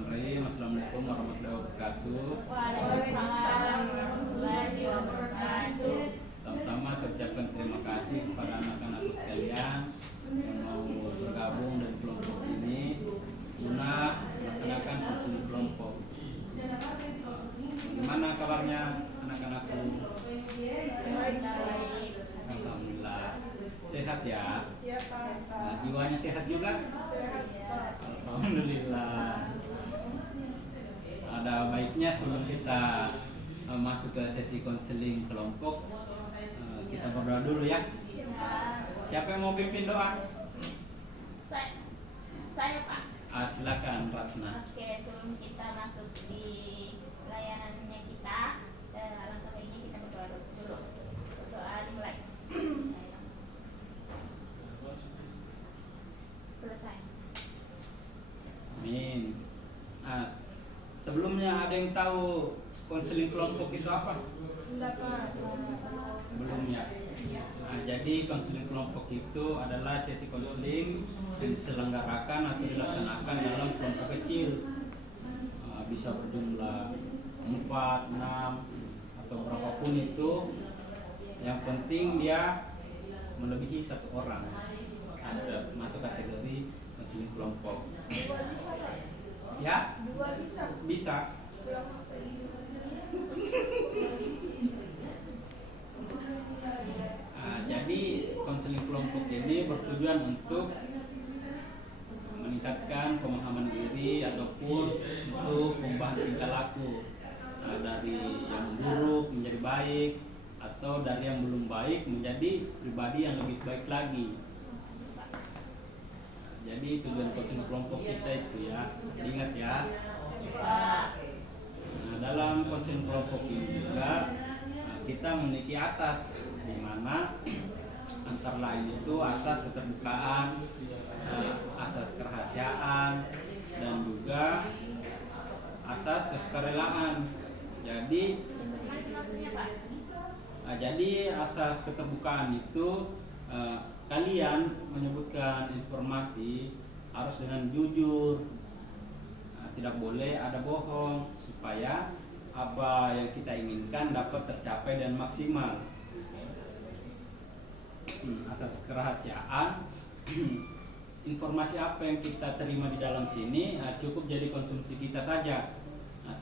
Bismillahirrahmanirrahim. Assalamualaikum warahmatullahi wabarakatuh. Waalaikumsalam warahmatullahi wabarakatuh. Pertama saya ucapkan terima kasih kepada anak-anakku sekalian yang mau bergabung dan kelompok ini guna melaksanakan fungsi kelompok. Gimana kabarnya anak-anakku? Alhamdulillah. Sehat ya? Ya, Pak. Nah, jiwanya sehat juga? Sehat, Pak. Alhamdulillah. Ada baiknya sebelum kita masuk ke sesi konseling kelompok, kita berdoa dulu ya. Siapa yang mau pimpin doa? Saya Pak. Silakan Ratna. Oke, sebelum kita masuk di layanannya kita, alangkah baiknya kita berdoa dulu. Berdoa dimulai. Selesai. Amin. Sebelumnya ada yang tahu konseling kelompok itu apa? Enggak, Pak. Belum ya. Jadi konseling kelompok itu adalah sesi konseling yang diselenggarakan atau dilaksanakan dalam kelompok kecil. Bisa berjumlah 4, 6 atau berapapun itu. Yang penting dia melebihi 1 orang. Sudah masuk kategori konseling kelompok. Ya? 2 bisa. Bisa. Jadi konseling kelompok ini bertujuan untuk meningkatkan pemahaman diri ataupun untuk perubahan tingkah laku dari yang buruk menjadi baik atau dari yang belum baik menjadi pribadi yang lebih baik lagi. Jadi tujuan konseling kelompok kita itu ya, ingat ya. Dalam konseling kelompok ini juga kita memiliki asas, di mana antara lain itu asas keterbukaan, asas kerahasiaan, dan juga asas kesukarelaan. Jadi asas keterbukaan itu kalian menyebutkan informasi harus dengan jujur, tidak boleh ada bohong supaya apa yang kita inginkan dapat tercapai dan maksimal. Asas kerahasiaan, informasi apa yang kita terima di dalam sini cukup jadi konsumsi kita saja,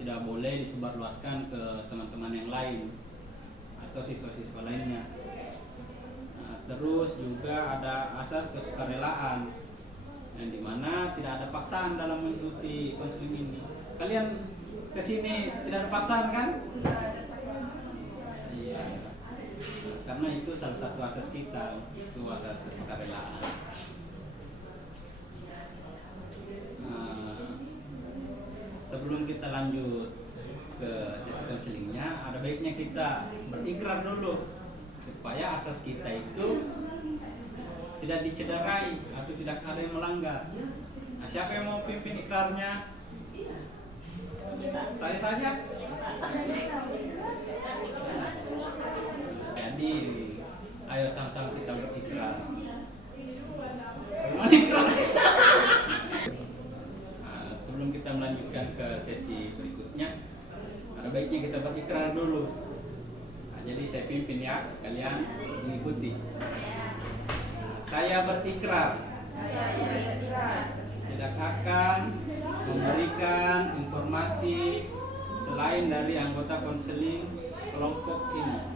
tidak boleh disebarluaskan ke teman-teman yang lain atau siswa-siswa lainnya. Terus juga ada asas kesukarelaan, yang dimana tidak ada paksaan dalam mengikuti konseling ini. Kalian kesini tidak ada paksaan kan? Iya. Karena itu salah satu asas kita, itu asas kesukarelaan. Sebelum kita lanjut ke sesi konselingnya, ada baiknya kita berikrar dulu supaya asas kita itu tidak dicederai atau tidak ada yang melanggar. Siapa yang mau pimpin ikrarnya? Saya saja. Jadi ayo sama-sama kita berikrar. Bagaimana ikrar? Sebelum kita melanjutkan ke sesi berikutnya, ada baiknya kita berikrar dulu. Jadi saya pimpin ya, kalian mengikuti. Saya berikrar tidak akan memberikan informasi selain dari anggota konseling kelompok ini.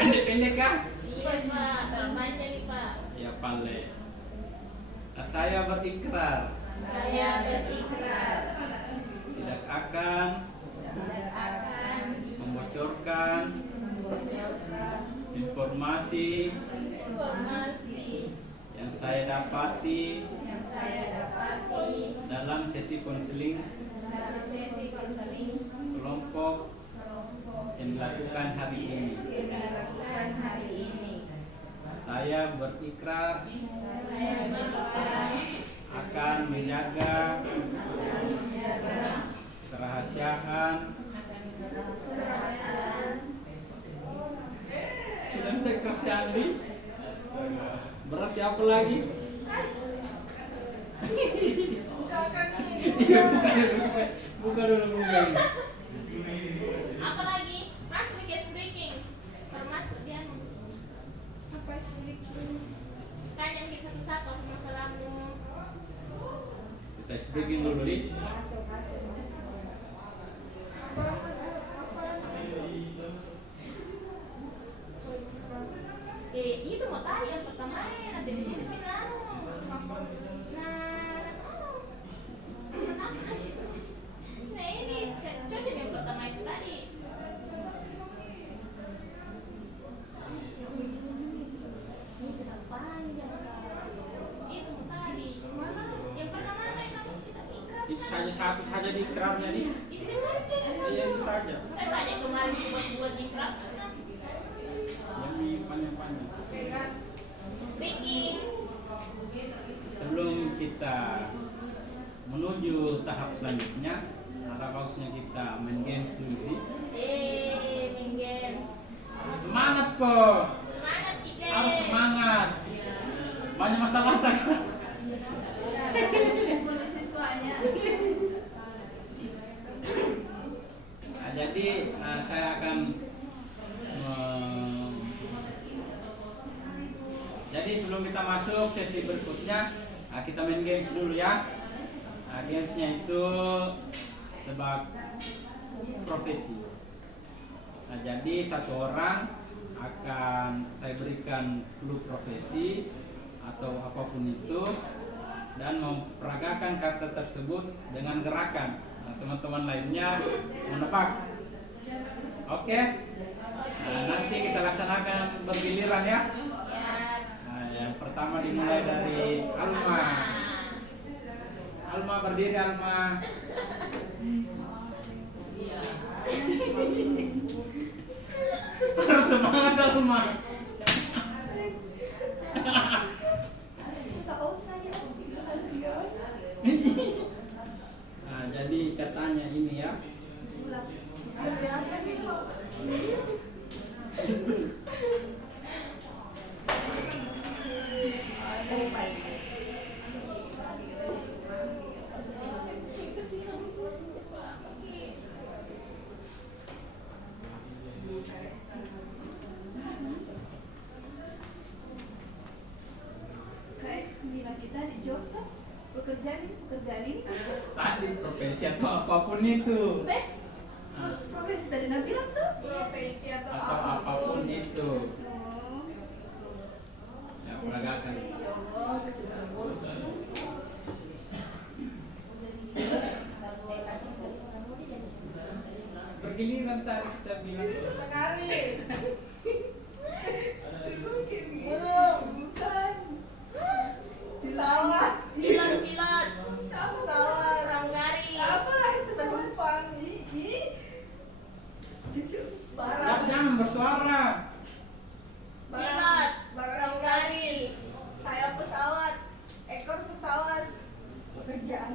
Pendek-pendek kan? Iya, Pak. Terlalu jadi, Pak. Ya, pandai. Saya berikrar tidak akan membocorkan informasi yang saya dapati dalam sesi konseling kelompok yang dilakukan hari ini. Saya berikrar akan menjaga kerahasiaan sudah kerahasiaan berat ya, apa lagi? Buka dulu Google. Apalagi masuk ke breaking. Termasuk dia. Apa sih? Tanya ke satu-satu apa masalahmu. Kita speaking dulu nih. Itu mau tadi yang pertama nanti di sini pindah. Nah ini cocok yang pertama itu tadi. Itu mau tadi. Yang pertama itu kita ikat. Itu saja satu saja di ikrarnya nih. Itu yang saja. Iya itu saja. Saya saja kemarin buat ikrar sana. Yang di panjang-panjang. Speaking. Sebelum kita menuju tahap selanjutnya, ada bagusnya kita main games dulu nih. Main games. Semangat kok. Semangat kita. Harus semangat. Banyak masalah tak? Siswanya. Nah, jadi saya akan jadi sebelum kita masuk sesi berikutnya, kita main games dulu ya. Gamesnya itu tebak profesi. Nah, jadi satu orang akan saya berikan clue profesi atau apapun itu dan memperagakan kata tersebut dengan gerakan. Nah, teman-teman lainnya menebak. Oke? Nah, nanti kita laksanakan bergiliran ya. Nah, yang pertama dimulai dari Alma. Alma berdiri Alma. Harus semangat Alma. Nah, jadi katanya ini ya. Kayak bilang kita di job tuh pekerjaan ini Tadi profesi atau apapun itu. profesi tadi Nabi bilang tuh Profesi atau Atau apapun itu. oh Ya, peragakan. ya Allah Bergiliran tadi kita bilang. menari, burung bukan pesawat, Pilot. pesawat, Pramugari. apa lah itu penumpang, barang, Jangan bersuara. Pilot. barang Pramugari. sayap pesawat, ekor pesawat, pekerjaan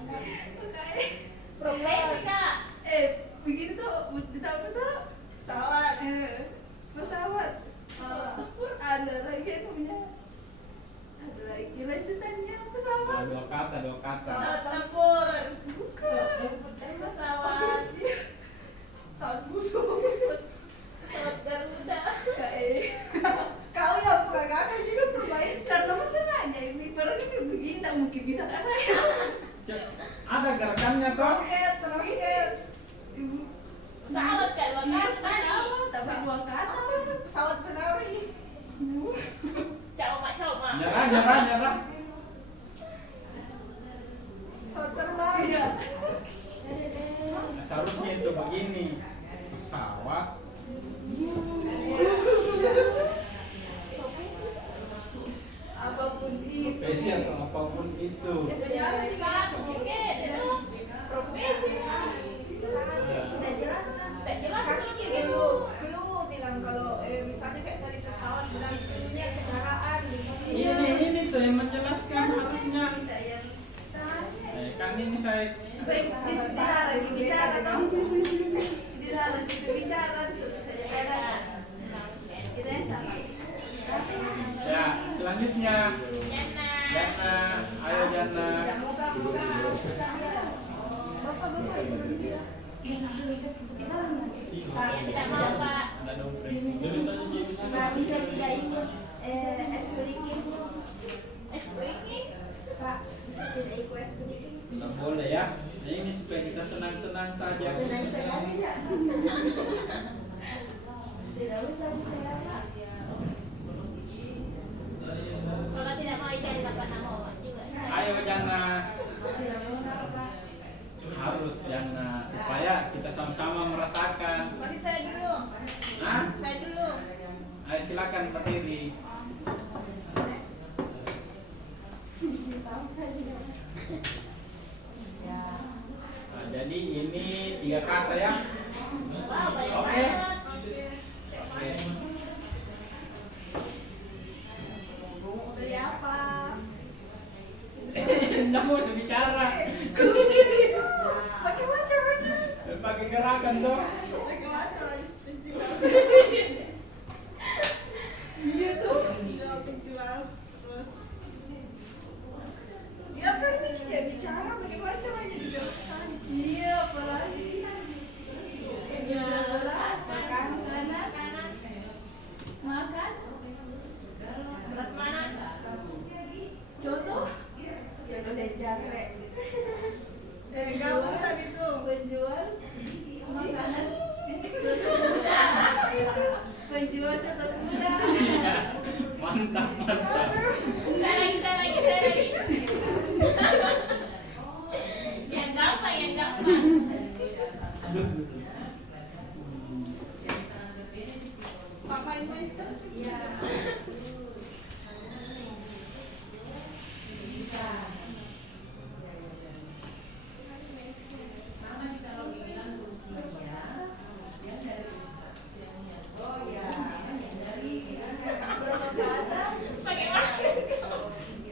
Profesi kak. begini tuh ditambah tuh pesawat, pesawat tempur ada lagi yang punya ada lagi lanjutannya pesawat Dua kata, dua kata. pesawat tempur, bukan Pesawat. pesawat musuh. Pesawat Garuda. Kau yang peragakan juga perbaikan. karena masalahnya ini baru ini begini nggak mungkin bisa kan Ada gerakannya toh. Roket, roket, ibu Pesawat kak dua iya kata tadi. pesawat tapi dua kata pesawat penari, Coba. Nyerah. pesawat terbang, iya Seharusnya itu begini. Pesawat. apapun itu Profesi atau apapun itu. Satu oke itu profesi kak. Tidak jelas kan? Tidak jelas kasih itu dulu, clue bilang kalau misalnya kayak tadi pesawat bilang clue-nya kendaraan gitu. Ini tuh yang menjelaskan harusnya. tidak yang Kan ini saya. dilarang bicara toh dilarang bicara saja kita yang salah Ya, selanjutnya Jana. Jana, ayo Jana. muka Bapak-bapak itu dia. Yang tidak mau Pak. Nggak bisa tidak ikut es berikin. Es breaking. Pak, bisa tidak ikut es berikin. Nggak boleh ya. Nah, ini supaya kita senang-senang saja. Senang-senang aja. Tidak usah saya Pak. Kalau tidak mau cari Bapak nama juga. Ayo jangan. Tidak mau apa Pak. Harus jangan supaya kita sama-sama merasakan. Mari saya dulu. Nah, Saya dulu. ayo silakan berdiri. Nah, jadi ini 3 kata ya. Wow, banyak Oke. banget. Oke. Dari apa? Nggak mau bicara. Bagaimana caranya? Pakai gerakan dong. Bagaimana caranya? Penjual. Iya tuh. Penjual, penjual. Terus. Ya kan ini tidak bicara. Bagaimana caranya dijelaskan? Iya, apalagi. Ya, Makan, kanan. Makan. Sebelah mana? Contoh. Contoh dari jangkrik. Gabung tadi tuh. Penjual makanan contoh kuda. Penjual contoh kuda. Iya. Mantap, mantap. Saya lagi. Yang gampang. Pak main-main terus. Iya. Berapa kata? Bagaimana?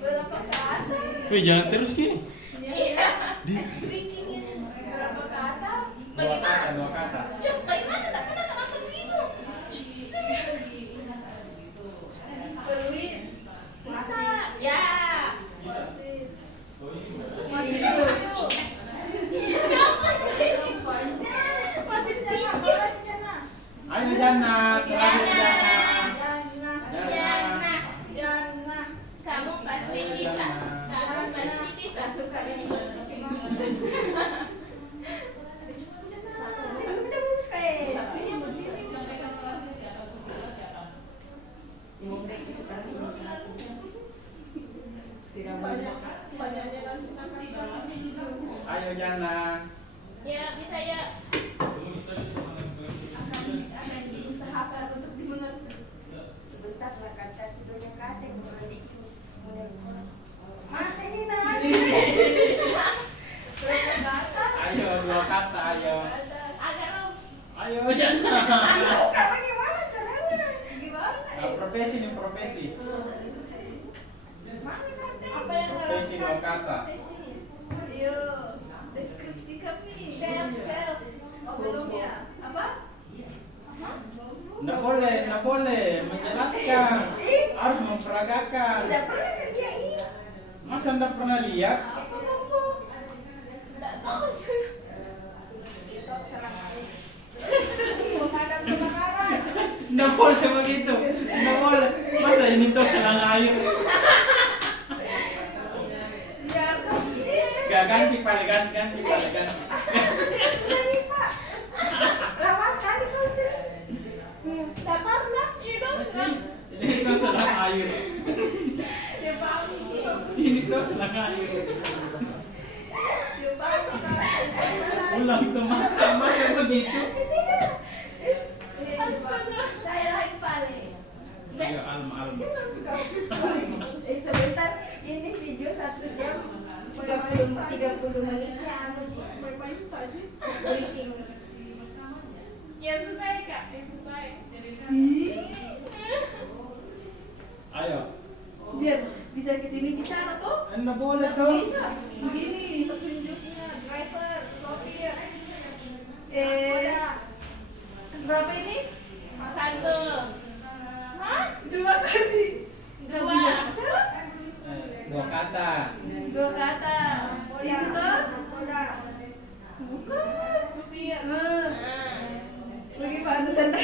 Berapa kata? Wih, jangan terus gini. Iya. Speaking ini. Berapa kata? Dua kata. Cuk, bagaimana? Tak pernah terlalu begitu. Perwin. Masih. Ya. Masih. Masih dulu. Gampang sih. Masih Jana. Boleh Jana. Ayo Jana, terakhir Jana. Jana. Jana. Jana. Kamu pasti bisa. Suka ini. Banyaknya nanti Ayo Jana. Ya, bisa ya. Akan diusahakan untuk dimengerti. Sebentar lah kata tidurnya kata kembali. Mata ini nanti. Berapa kata? Ayo 2 kata, ayo. Agak rom. Ayo Jana. Buka bagaimana caranya? Gimana? Nah, profesi nih profesi. Mana kata? apa yang Profesi 2 kata. Ayo, deskripsi kami. Self. Oh belum ya. Apa? Nggak boleh menjelaskan. Harus memperagakan. Tidak pernah kerja ini. Masa nggak pernah lihat? Apa kamu? Tidak tahu juga. Itu serang. Pemadam kebakaran. Nggak boleh begitu. Nggak boleh. Masa ini tuh selang air. Ya, Gak ganti paling ganti. Ini Pak. Lama sekali kau sini. Tidak pernah gitu. Ini tuh selang air. Siapa aku sih? Ini tuh selang air. Siapa aku? Ulang tuh masa begitu. Saya lagi paling. Ayo Alma. Sebentar, ini video 1 jam 30 menitnya anu di Baik-baik tadi. briefing. Yang sesuai Kak, yang sesuai. Ayo. Biar bisa kesini bicara toh? Nggak boleh Nggak tuh. bisa. Begini. Petunjuknya driver, sopir. Berapa ini? 1. Hah? 2 kali. Nggak Dua. bisa bicara? 2 kata. 2 kata. Ya, Itu tuh? nakoda. Bukan. Supir. Nah, Bagaimana tante?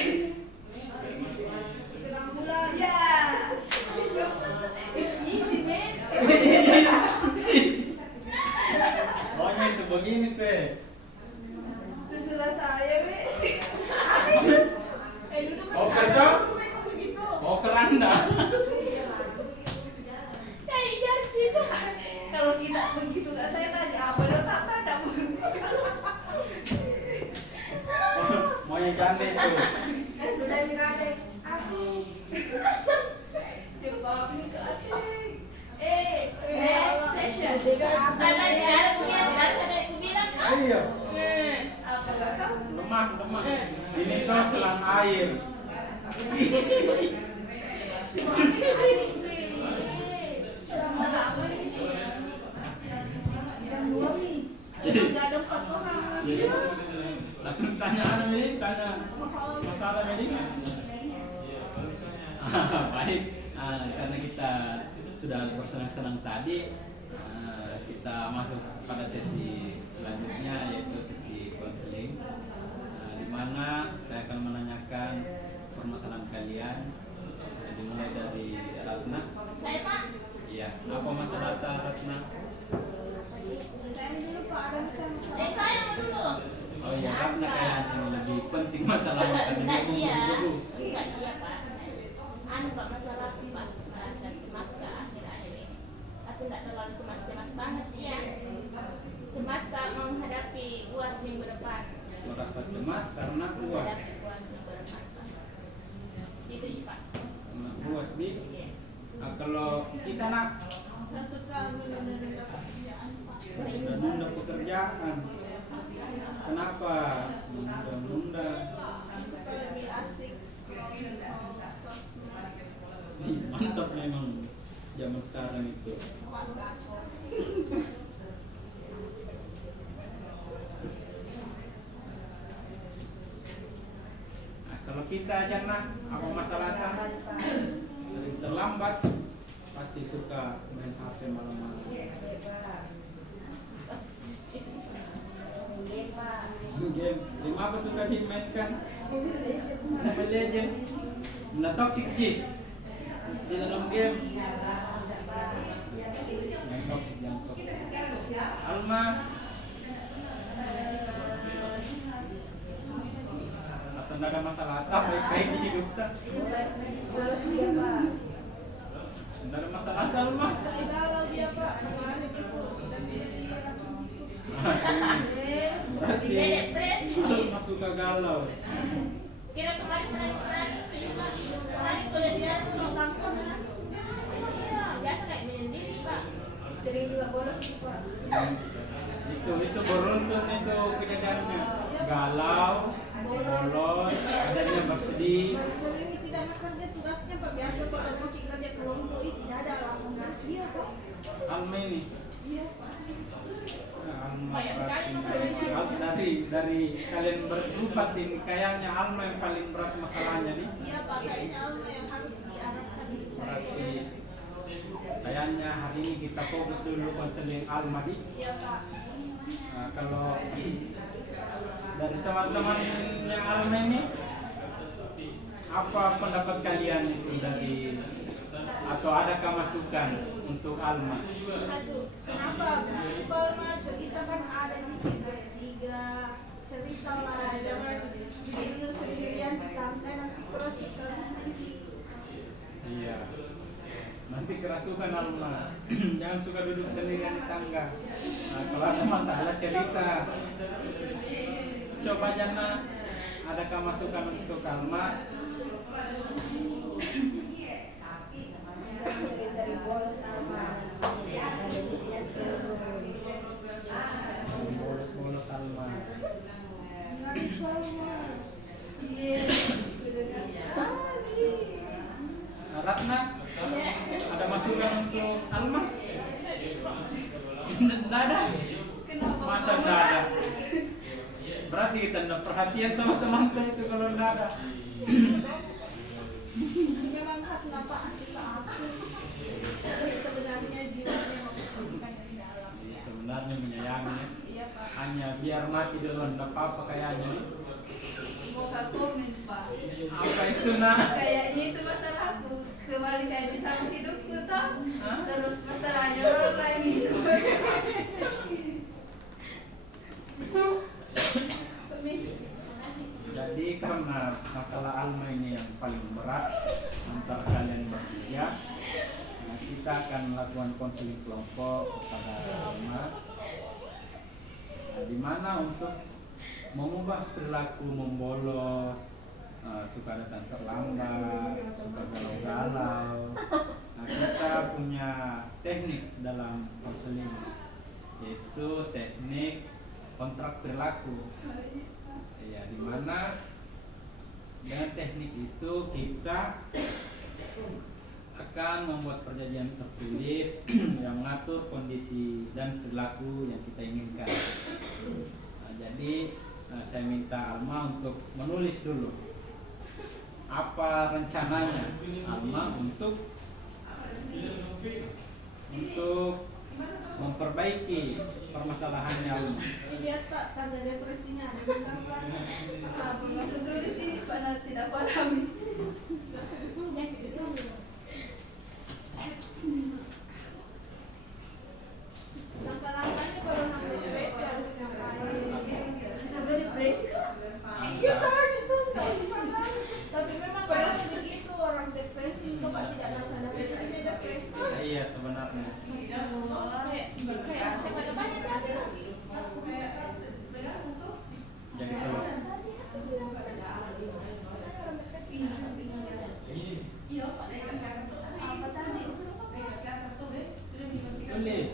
Supir ambulans. Ya. It's easy, man. Pokoknya itu begini teh. Terserah saya, Be. Duduk Oh, kan kerja? kok begitu. Oh, keranda. kayak gitu. Kalau kita begitu nggak saya tanya apa dong tata ada Maunya gande tuh. sudah digandeng aku coba beli ke ating next session Karena ada aku bilang kan. Iya. apa nggak tahu Lemah. Ini tuh selang air. Masih ada 4 orang. Jadi, langsung tanya ada medik, tanya masalah medik. Baik, karena kita sudah bersenang-senang tadi, kita masuk pada sesi selanjutnya yaitu sesi konseling, di mana saya akan menanyakan permasalahan kalian, dimulai dari Ratna. Saya Pak. Iya, apa masalah Ratna? Saya dulu Pak ada masalah. Saya mau dulu. Oh iya, Ratna kayaknya yang lebih penting masalah makan ini. Iya. Dulu. Enggak iya Pak. Anu Pak masalah sih Pak. Merasa cemas ke akhir-akhir ini. Aku enggak terlalu cemas banget ya. Cemas tak menghadapi UAS minggu depan. Merasa cemas karena UAS. Menghadapi UAS minggu depan Pak. Itu sih Pak. Karena UAS nih. Iya. Nah, kalau kita nak Saya suka menunda pekerjaan Pak. nunda pekerjaan, kenapa nunda? Suka lebih asik scrolling sosmed. Ih, mantap memang zaman sekarang itu. Nah, kalau kita aja nak apa masalahnya? Sering terlambat, pasti suka main HP malam-malam. Game apa suka dimainkan? Mobile Legend. Nah, toxic di dalam game. Yang toxic jangan toxic. Alma. Atau tidak ada masalah apa baik-baik di hidup tak? Tidak ada masalah Alma. Galau dia Pak. Kemarin itu Berarti Alma suka galau. Kira kemarin nangis juga. Nangis sudah dia tuh tampon nangis. Iya, biasa kayak menyendiri Pak. sering juga bolos Pak Itu beruntun itu kejadiannya. Galau, bolos, ada yang bersedih. sering tidak kerja tugasnya Pak. Biasa Pak ada masih kerja kelompok ini tidak ada langsung ngasih dia Pak. Alma ini. Iya Pak. Alma berarti dari kalian berempat ini kayaknya Alma yang paling berat masalahnya nih. Iya Pak, kayaknya Alma yang harus diarahkan Berarti kayaknya hari ini kita fokus dulu konseling Alma di. Iya Pak. Nah, kalau dari teman-teman yang Alma ini, apa pendapat kalian itu dari atau adakah masukan untuk Alma? Satu, kenapa Alma cerita kan ada di tiga cerita lah, jangan dulu sendirian di tangga nanti keras sekali. Iya. Nanti kerasukan Alma. Jangan suka duduk sendirian di tangga. Nah, kalau ada masalah cerita. Coba Jana, adakah masukan untuk Alma? dari bolos sama jadinya Bolos Alma. Nangis Alma. iya sudah sekali Ratna, ada masukan untuk Alma? Tidak ada. kenapa Masa kamu tidak ada? nangis? Berarti kita tidak perhatian sama teman-teman itu kalau tidak ada. Memang kenapa kita aku sebenarnya jiwanya membutuhkan dari dalam. Sebenarnya biar mati duluan, nggak apa-apa kayaknya nih. Mau komen Pak. Apa itu nak? Kayaknya itu masalahku. Kembali kayak di sama hidupku toh. Hah? Terus masalahnya orang lain itu. Jadi karena masalah Alma ini yang paling berat antara kalian bertiga, nah, kita akan melakukan konseling kelompok kepada Alma, nah, di mana untuk mengubah perilaku membolos, suka datang terlambat, suka galau-galau. Nah, kita punya teknik dalam konseling, yaitu teknik kontrak perilaku. Ya, di mana dengan teknik itu kita akan membuat perjanjian tertulis yang mengatur kondisi dan perilaku yang kita inginkan. Nah, jadi saya minta Alma untuk menulis dulu apa rencananya Alma untuk memperbaiki permasalahannya Alma. Lihat Pak, tanda depresinya ada tentang Pak. Aku tulis ini karena tidak paham. Langkah-langkahnya kalau nak depresi harus ngapain? Sampai depresi kah? Iya tadi tuh nggak bisa kan. Tapi memang kalau begitu orang depresi itu Pak tidak masalah depresi depresi. Iya sebenarnya. Kayak depan-depannya siapa? Jadi kalau tulis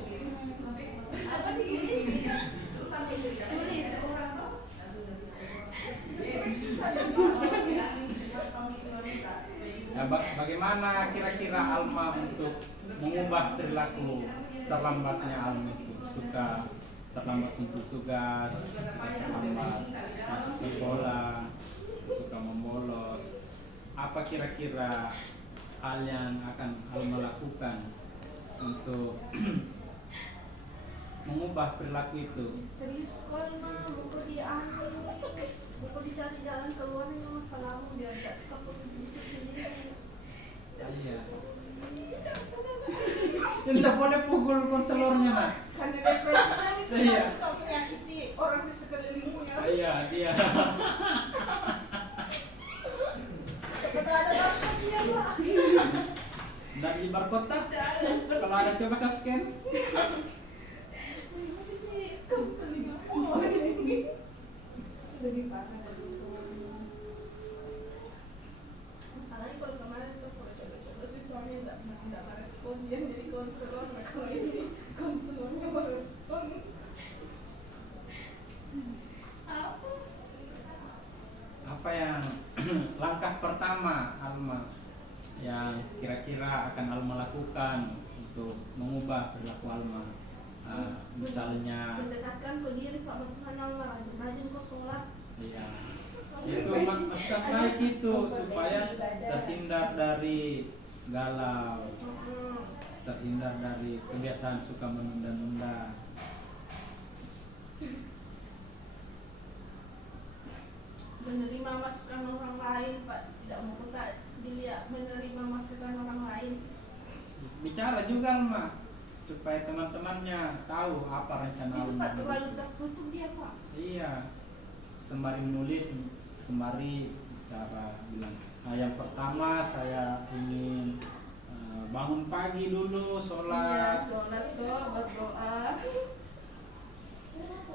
ya, bagaimana kira-kira Alma untuk mengubah perilaku terlambatnya Alma itu, suka terlambat untuk tugas, suka terlambat masuk sekolah, suka membolos. Apa kira-kira hal yang akan Alma lakukan untuk mengubah perilaku itu? Serius sekali mah, buku buku dicari jalan keluarnya masalahmu dia tidak suka begitu sendiri. Iya. Tidak boleh pukul konselornya nak. Karena depresinya itu Iya. Pak suka menyakiti orang di sekelilingnya. Iya dia. Seperti ada apa dia Pak? Dan di barcode kalau ada coba saya scan. Kamu selingkuh. Lebih parah dari itu. Masalahnya kalau kemarin tuh kalau coba-coba sih suami tidak merespon dia jadi konselor. Nah kalau ini konselornya merespon. Apa yang langkah pertama Alma yang kira-kira akan Alma lakukan untuk mengubah perilaku Alma? Misalnya Mendekatkan ke diri sama Tuhan yang rajin-rajin kok sholat. iya. Itu maksudnya baik itu supaya terhindar dari galau, terhindar dari kebiasaan suka menunda-nunda. Menerima masukan orang lain Pak, tidak mau kita dilihat menerima masukan orang lain. Bicara juga Alma supaya teman-temannya tahu apa rencana Itu Alma. Pak terlalu tertutup dia Pak. Iya, sembari menulis, sembari cara bilang. Nah, yang pertama saya ingin bangun pagi dulu, Iya, sholat. sholat kok, berdoa,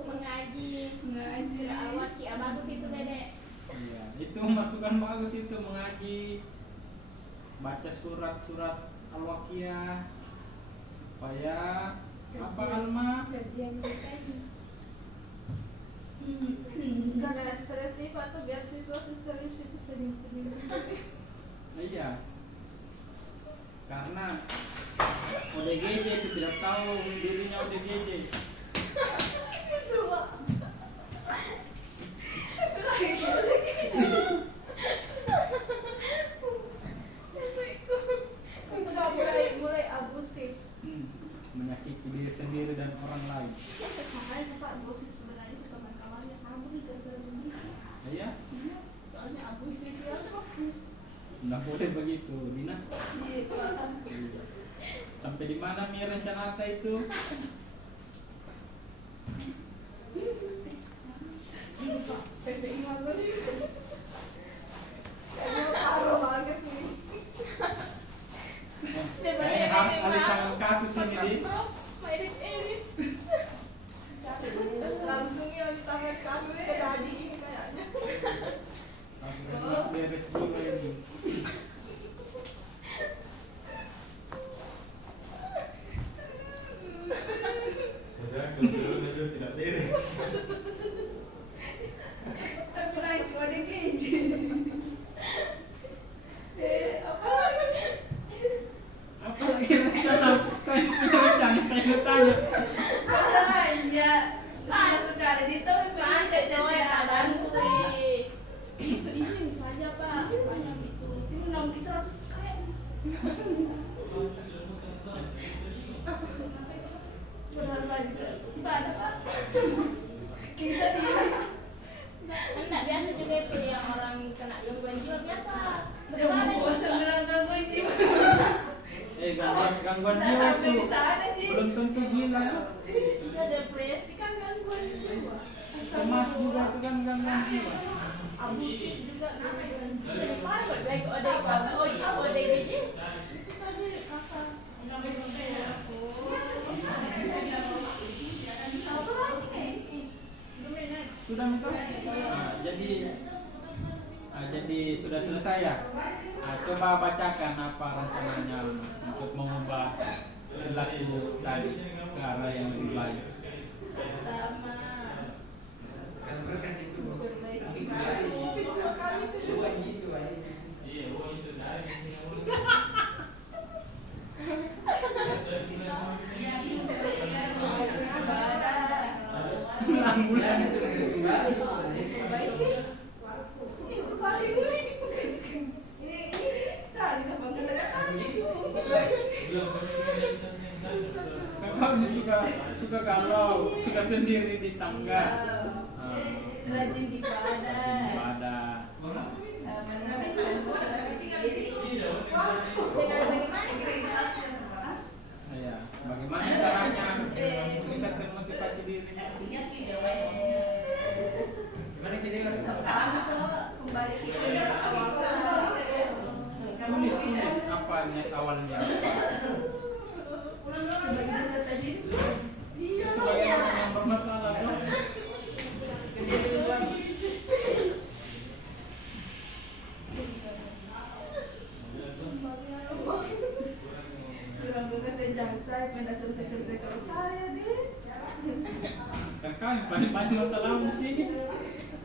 Mengaji. ngaji. Awaki bagus itu Dedek. Iya, itu masukan bagus itu mengaji, baca surat-surat Al-Waqiah, supaya apa Alma? Karena stres sih Pak tuh biar situasi serius itu sering-sering. Iya, karena ODGJ itu tidak tahu dirinya ODGJ. Itu Pak. Sudah mulai abusif. Menyakiti diri sendiri dan orang lain. Makanya Pak abusif sebenarnya itu Iya, Soalnya aku spesial tuh. nggak boleh begitu, Dina. Iya, Pak. Iya. Sampai di mana Mi rencana Ata itu? Saya taruh banget nih. Kayaknya harus alih tangan kasus ini, Di. Edit. Langsung ya di tangan kasus ke Dadi ini kayaknya. Harus beres dulu ini. Tidak beres. Tapi lain kode gini. Apa? Apa lagi rencana? Kayak punya rencana saya mau tanya. Masalahnya sudah sekali di tahu Pantes semua yang keadaan gue. itu ini saja Pak banyak itu ini nomor 100 kayak benar banget Mbak ada Pak kita dia Enggak biasa juga itu yang orang kena gangguan jiwa biasa. mau sembilan gangguan jiwa Gangguan nggak jiwa sampai di tuh sana sih belum tentu gila ya. Ya depresi kan gangguan jiwa. Cemas juga tuh kan gangguan jiwa. Abusif juga gangguan jiwa. Jadi parah baik ode gini. Itu tadi kasar. apa lagi nih Sudah itu? Jadi sudah selesai ya. Coba bacakan apa rencananya untuk mengubah perilaku tadi ke arah yang lebih baik. pertama Kan berkas itu perbaiki Bulan itu kembali. perbaiki Itu kali ini. saling kebanggaan Kakak ini suka galau, suka sendiri di tangga. rajin ibadah Ibadah. menasihkan motivasi diri Dengan bagaimana kira-kira? Ya, bagaimana caranya meningkatkan motivasi diri? Gimana jadi mas? kembali ke awal Tulis apanya awalnya. sebagai peserta didik Sebagai orang yang bermasalah, dong. gede duluan kurang bagus jangan saya pada selesai kalau saya deh Kakak yang paling masalah di sini.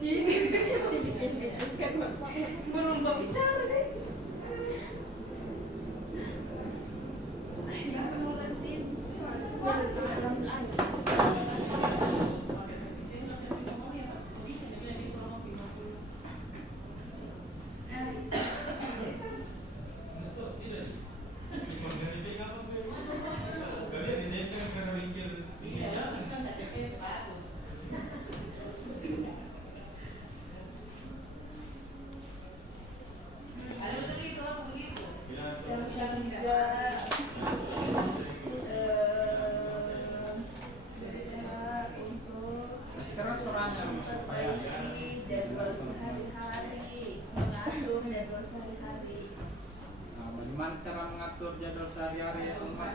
ini berubah bicara deh saya mau lanjut Sekarang suaranya supaya jadwal sehari-hari mengatur jadwal sehari-hari bagaimana cara mengatur jadwal sehari-hari ya teman?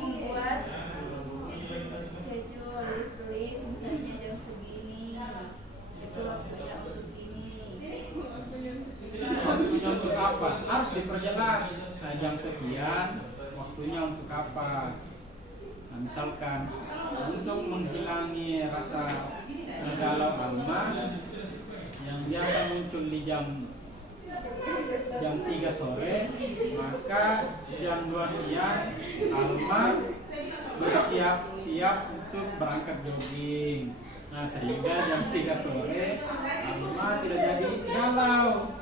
Membuat schedule list misalnya jam segini itu waktunya untuk ini Waktunya untuk apa? Harus diperjelas. Nah, jam sekian waktunya untuk apa? Nah, misalkan untuk menghilangi rasa galau alma yang biasa muncul di jam 3 sore, maka jam 2 siang alma bersiap-siap untuk berangkat jogging. Nah, sehingga jam 3 sore alma tidak jadi galau.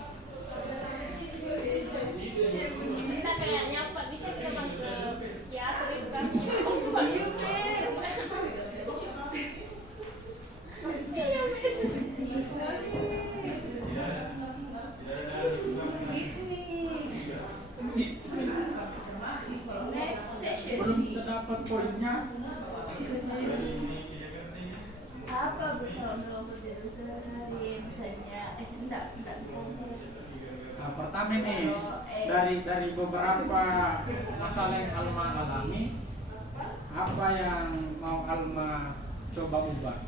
Kita kayaknya Pak bisa kita ke psikiater itu kan. Next session. Belum terdapat poinnya. Apa bersama sehari misalnya enggak misalnya Nah, pertama nih dari beberapa masalah yang Alma alami, apa yang mau Alma coba ubah?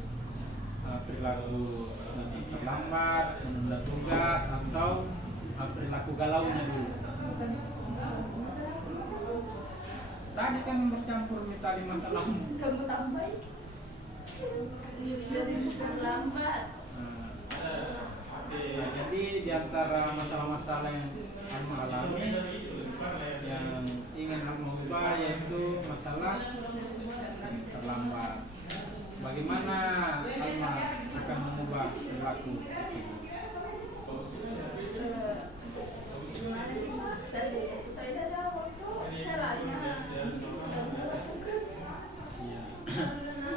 Perilaku terlambat, menunda tugas, atau perilaku galaunya dulu. Tadi kan bercampur nih tadi masalahmu. kamu tambahin dari terlambat. Nah, jadi di antara masalah-masalah yang Alma alami, yang ingin Alma ubah yaitu masalah terlambat. Bagaimana Alma akan mengubah perilaku? Iya.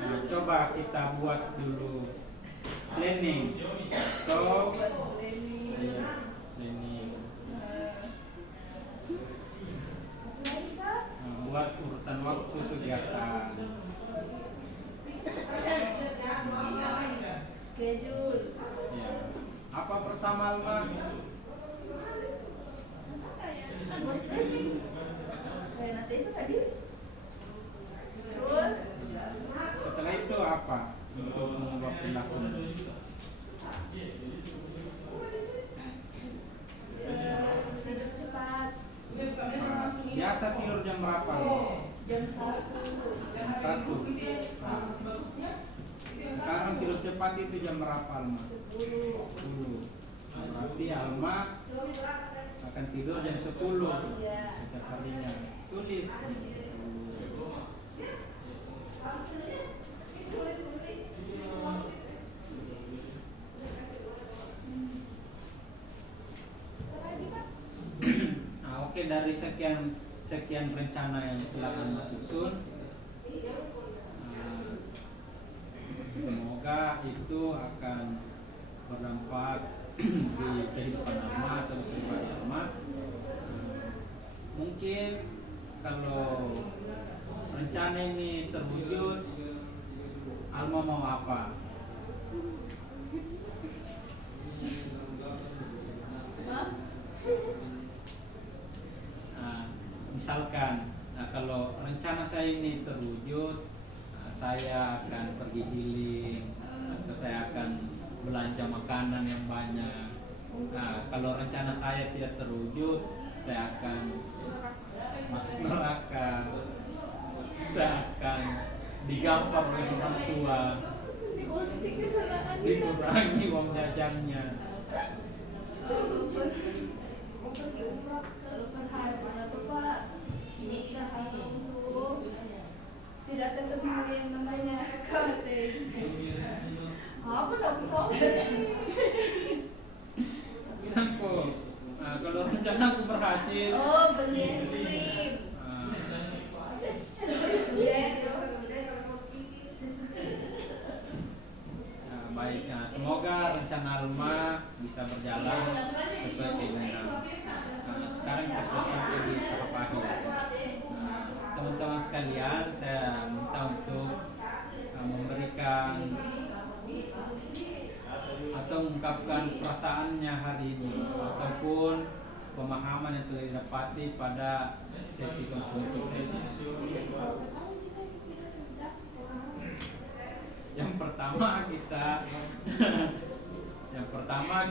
Nah, coba kita buat dulu planning. So, iya, planning. Nah, buat urutan waktu kegiatan. Schedule. Ya. Apa pertama Alma? Kayak nanti itu tadi. Terus Setelah itu apa untuk mengubah perilaku? tidur cepat. Biasa tidur jam berapa? Jam 1. Jam 1. Nah, sekarang tidur cepat itu jam berapa Alma? 10. Nah, berarti Alma akan tidur jam 10 setiap harinya. Tulis jam 10. Nah, oke, dari sekian rencana yang telah Alma susun, semoga itu akan berdampak di kehidupan Alma atau di pribadi Alma. Mungkin kalau rencana ini terwujud, Alma mau apa? Nah, misalkan, kalau rencana saya ini terwujud, saya akan pergi healing, atau saya akan belanja makanan yang banyak. Nah, kalau rencana saya tidak terwujud, saya akan masuk neraka, saya akan digampar oleh orang tua, dikurangi uang jajannya. Tidak ketemu yang namanya accounting. Apa dong kau? Bilang kok, kalau rencana aku berhasil, Oh, beli es krim. baik. Nah, semoga rencana Alma bisa berjalan sesuai keinginan. Sekarang kita sudah sampai di tahap akhir. Teman-teman sekalian, saya minta untuk memberikan atau mengungkapkan perasaannya hari ini ataupun pemahaman yang telah didapati pada sesi konseling kita ini. Yang pertama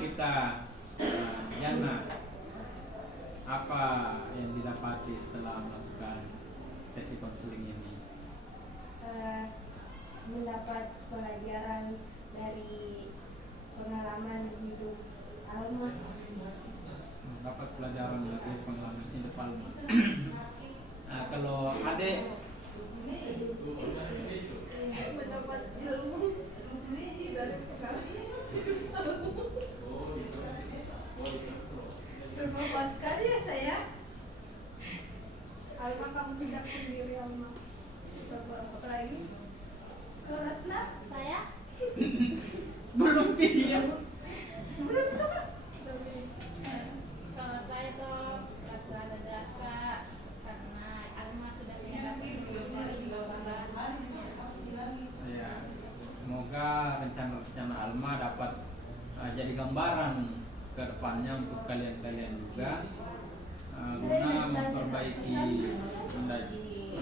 kita Yana, apa yang didapati setelah melakukan sesi konseling ini? Mendapat pelajaran dari pengalaman hidup Alma. Dapat pelajaran dari pengalaman hidup Alma. Nah, kalau adik mendapat ilmu dari pengalaman. Bermanfaat sekali ya saya. Alma, kamu tidak sendiri, Alma. Apa lagi? Kau Ratna? Saya belum dia. Sebelum itu Kak? kalau saya tuh rasa ada kalian-kalian juga guna memperbaiki Mendagri.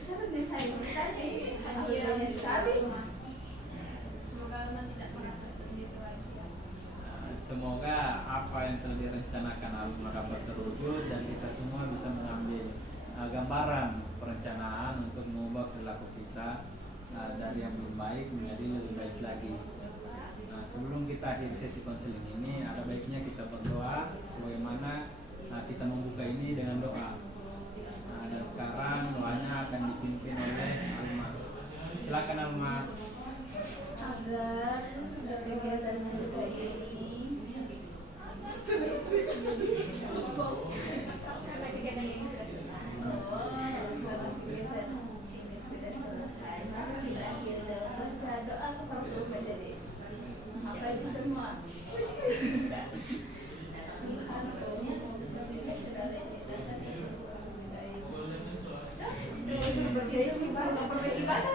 Saya desain tadi, banyak sekali. Semoga Alma tidak merasa sendiri lagi. Semoga apa yang telah direncanakan Alma dapat terwujud dan kita semua bisa mengambil gambaran perencanaan untuk mengubah perilaku kita dari yang belum baik menjadi lebih baik lagi. Sebelum kita akhiri sesi konseling ini, ada baiknya kita berdoa sebagaimana kita membuka ini dengan doa. Dan sekarang doanya akan dipimpin oleh Alma. Silakan Alma. Agar kegiatan kita ini Karena kegiatan ini sudah selesai. kegiatan ini sudah selesai. Masih berakhir dengan baca doa kepada majelis. Apa itu semua? Perbaiki mana?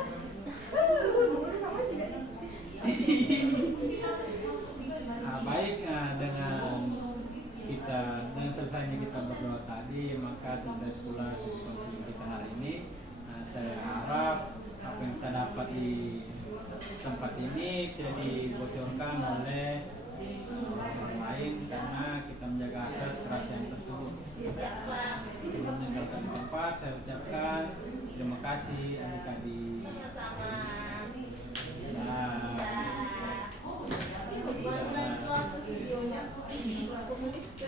Baik, dengan selesainya kita berdoa tadi, maka selesai pula sesi konseling kita hari ini. Saya harap apa yang kita dapat di tempat ini tidak dibocorkan oleh orang lain karena kita menjaga asas kerahasiaan tersebut. Sebelum meninggalkan tempat, saya ucapkan terima kasih adik-adik. Sama-sama.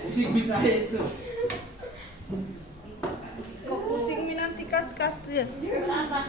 Pusing bisa itu. Kok pusing mi nanti kat ya? Berapa?